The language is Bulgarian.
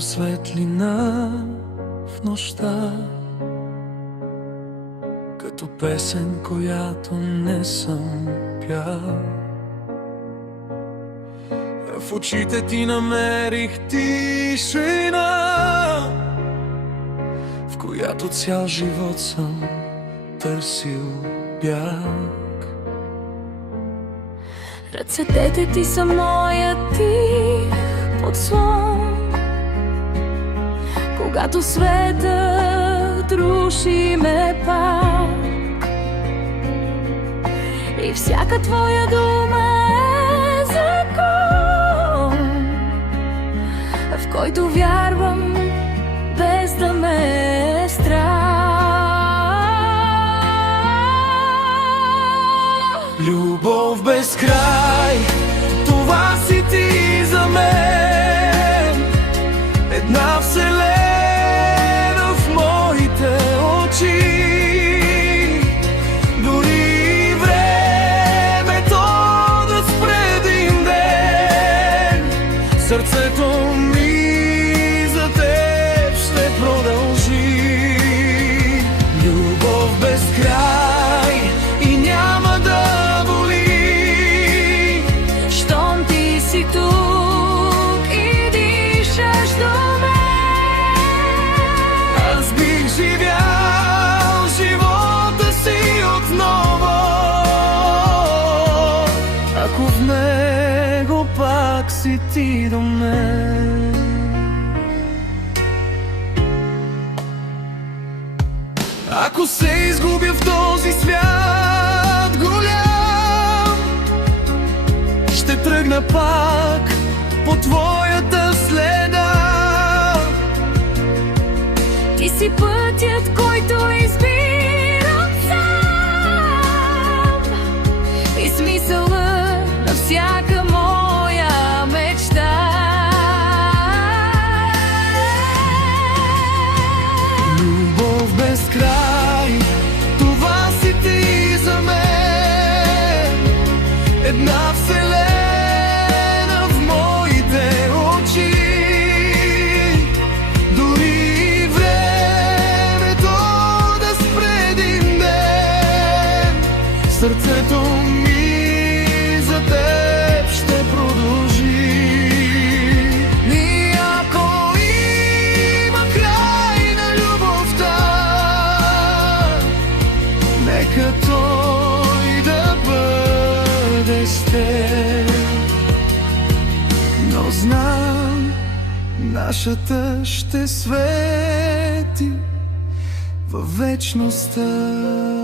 като светлина в нощта, като песен, която не съм пял. В очите ти намерих тишина, в която цял живот съм търсил бяг. Ръцете ти са моя тих подслон, когато светът руши ме пак, и всяка твоя дума е закон, в който вярвам без да ме е страх. Любов без край, това си ти за мен. Една вселена в моите очи. Дори времето да спре един ден, сърцето ми за теб ще продължи. Любов без край и няма да боли, щом ти си тук и дишаш до мен. аз бих живял живота си отново, ако в него пак си ти до мен. Ако се изгубя в този свят голям, ще тръгна пак по твоята следа. Ти си пътят, който избирам сам, и смисъла на всяка моя мечта. Любов без край, това си ти за мен. Една вселена в моите очи. Дори времето да спре един ден, сърцето ми за теб ще продължи. И ако има край на любовта, нека той да бъде с теб. Но знам, нашата ще свети във вечността.